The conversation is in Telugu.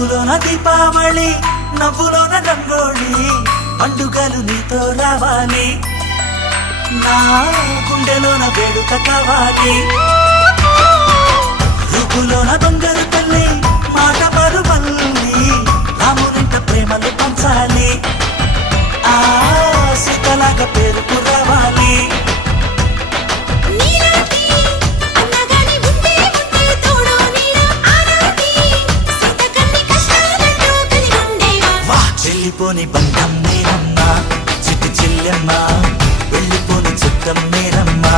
చూపులోన దీపావళి, నవ్వులోన రంగోళి, పండుగలు నీతో రావాలి, నా గుండెలోన వేడుక కావాలి. రూపులోన దొంగలు తల్లి, మాట పరుమల్లి, రామునింట ప్రేమలు పంచాలి, ఆ సీతలాగా పేరుకు రావాలి. వెళ్ళిపోని బంధం నేనమ్మా, చిట్టి చెల్లెమ్మా, వెళ్ళిపోని చిత్తం నేనమ్మా.